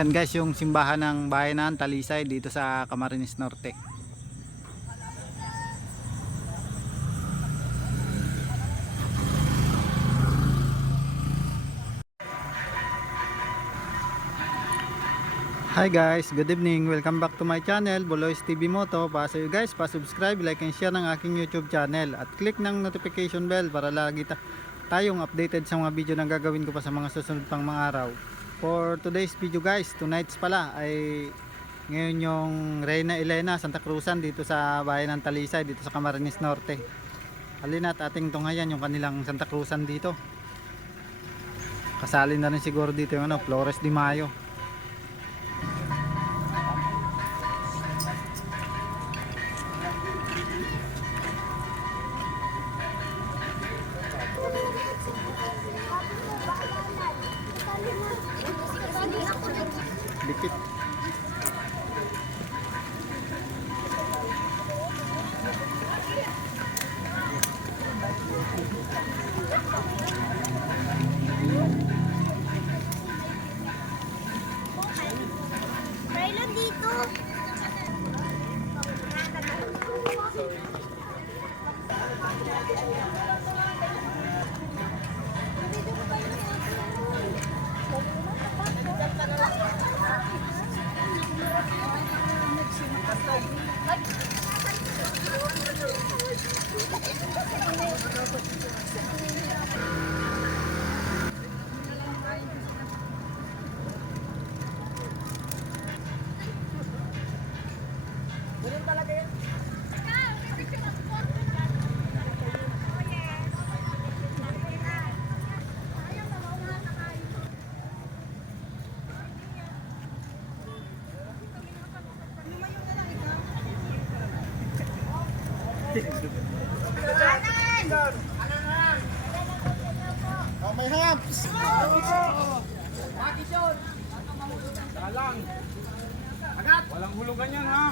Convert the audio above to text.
Ayan guys, yung simbahan ng bayanan Talisay dito sa Camarines Norte. Hi guys, good evening. Welcome back to my channel, Boloys TV Moto. Pa you guys, pa-subscribe, like and share ng aking YouTube channel at click ng notification bell para lagi ta tayong updated sa mga video na gagawin ko pa sa mga susunod pang mga araw. For today's video guys, tonight's pala ay ngayon yung Reyna Elena Santa Cruzan dito sa bayan ng Talisay dito sa Camarines Norte. Halina at ating tunghayan yung kanilang Santa Cruzan dito. Kasali na rin siguro dito yung ano, Flores de Mayo. Dikit. Raylan dito. Oh, may hams! Walang hulugan yan ha.